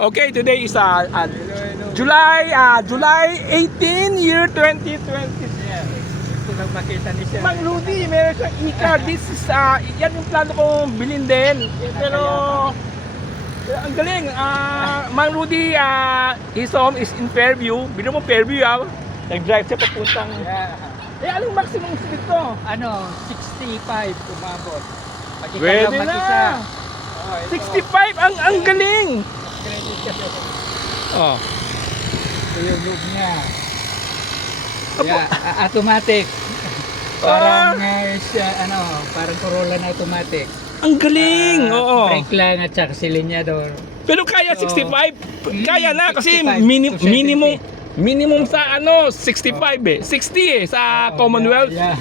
Okay, today is July 18, year 2020. Ito lang makita ni siya. Mang Rudy, meron siyang e-car. This is, yan yung plano kong bilhin din. Pero ang galing. Mang Rudy, his home is in Fairview. Bino mo Fairview, nag-drive siya papuntang... Yeah. anong maximum speed to? 65 umabot. Pwede na. 65, ang galing. Credit kasi. Oh. Ito yung loob niya. Yeah, automatic. Parang parang Corolla na automatic. Ang galing. Oo. Brake lang at saka silinyador. Pero kaya 65. Kaya na kasi 65 to 70. minimum sa 65 eh. 60 sa Commonwealth. Yeah.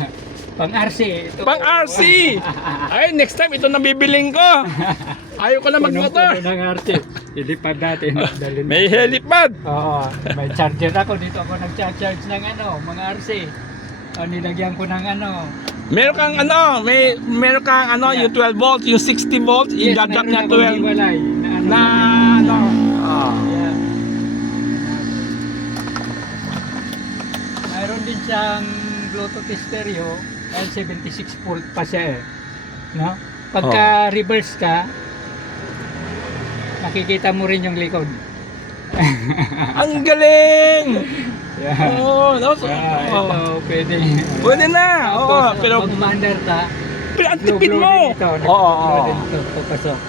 Pang RC. Ito. Pang RC. Ay, next time ito nang bibiling ko. Ayaw ko na magmotor. Puno ng RC. Ilipad natin. May helipad. Oo. May charger ako. Dito ako nag-charge ng mga RC. Nilagyan ko ng Meron kang meron kang yung 12 volts, yung 60 volts, Yes, i-drop niya meron akong 12 hiwalay na Yeah. Mayroon din siyang Bluetooth stereo, 76 volt pa siya eh. No? Pagka reverse ka, nakikita mo rin yung likod. ang galing. Yeah. Oh, no, Ito, pwede. pwede na. Oo, pero pag umandar ka, ang tipid mo. Oo, Oo. papasok.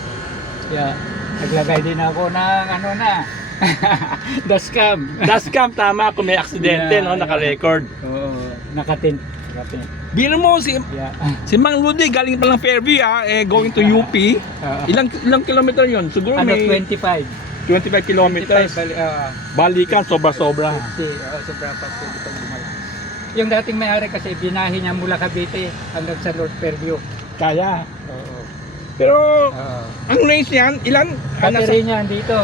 Yeah. Naglagay din ako ng dashcam. Dashcam, tama, kung may aksidente, Yeah. naka-record. Oo, nakatin. Bino mo Yeah. si Mang Rudy galing pa lang Fairview going to UP. Ilang kilometer 'yon? Siguro may 25. 25 kilometers. Balikan sobra-sobra. Sobra pa 25 bumalik. Yung dating may-ari kasi binahi niya mula Cavite hanggang sa North Fairview. Kaya. Oo. Pero ang range niyan, ilan? Battery niya dito.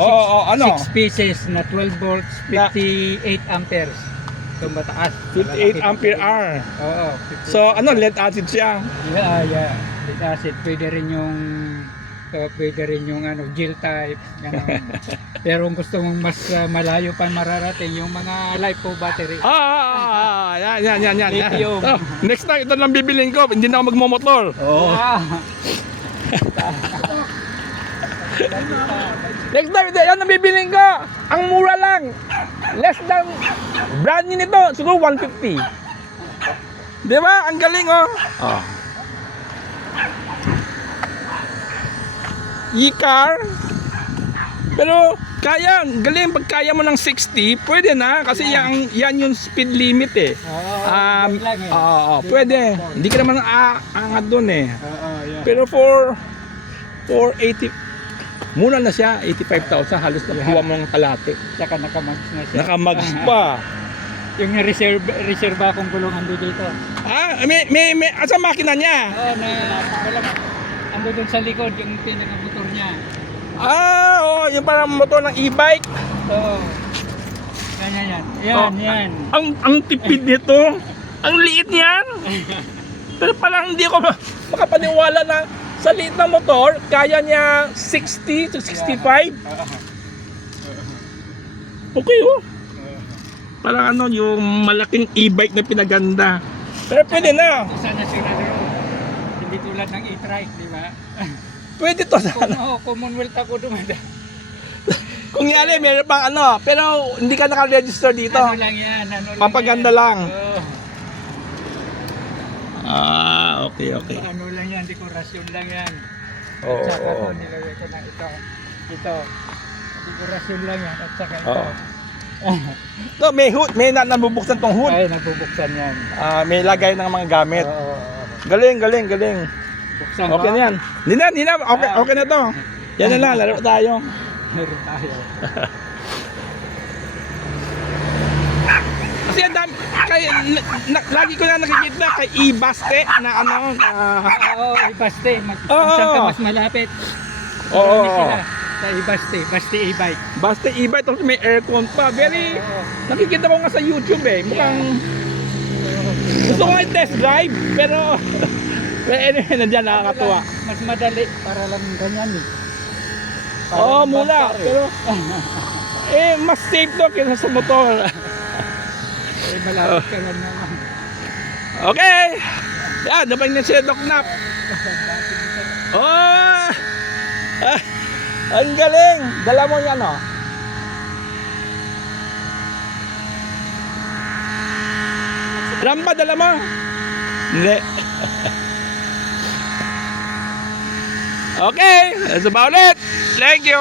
Oo, 6 pieces na 12 volts, 58 amperes. Itong mataas. 58 ampere hour. Oo. So lead acid siya. Yeah. Lead acid. Pwede rin yung gel type. Pero kung gusto mong mas malayo pa mararating, yung mga LiPo battery. Yan. Lithium. Next time, ito lang bibilin ko. Hindi na ako magmomotor. Oo. Next time, ito yan ang bibilin ko. Ang mura lang. Less than brand new nito. Siguro 150. Di ba? Ang galing, E-car. Pero kaya, galing pag kaya mo ng 60, pwede na kasi yan yung speed limit eh. Pwede. Hindi ka naman aangat doon eh. Yeah. Pero for 80 muna na siya, 85,000 halos nakuha mo ng kalate. Saka nakamags na siya. Nakamags pa. Yung reserve akong gulungan dito. May asa makina niya? Ando dun sa likod yung pinaka-motor niya. Yung parang motor ng e-bike. Oo. Yan. Yan. Ang tipid nito. Ang liit niyan. Pero parang hindi ako makapaniwala na sa liit na motor, kaya niya 60 to 65. Okay, parang yung malaking e-bike na pinaganda. Pero pwede na. Sana sigurado yun. Hindi tulad ng e-trike, di ba? Pwede to sana. Commonwealth ako dumada. Kung yali, meron pang pero hindi ka naka-register dito. Lang yan. Papaganda lang. Okay. Okay. Ano lang yan, dekorasyon lang yan. Oo. At saka nilagay ko na ito. Dekorasyon lang yan. At saka ito. No, may hood, may nabubuksan tong hood. Ay, nabubuksan yan. May lagay ng mga gamit. Galing. Buksan Okay na yan. Hindi na. Okay na to. Yan na lang, laro tayo. Laro tayo. Kasi ang dami, lagi ko na nakikita kay E-Baste na Ibaste. Oo. Saan ka mas malapit? Oo. Sila. Sa Ibaste. Baste e-bike. Baste e-bike, tapos may aircon pa. Very, nakikita ko nga sa YouTube eh. Mukhang, gusto ko nga i-test drive, pero anyway, nandiyan nakakatuwa. Mas madali para lang ganyan eh. Oo, Parang mula. bumper, eh. Pero, mas safe to kaysa sa motor. Malapit ka lang naman. Okay. Yan, naman na siya, Doc Nap. Oh! Ah, ang galing. Dala mo yan, oh. Ramba, dala mo? Hindi. Okay, that's about it. Thank you.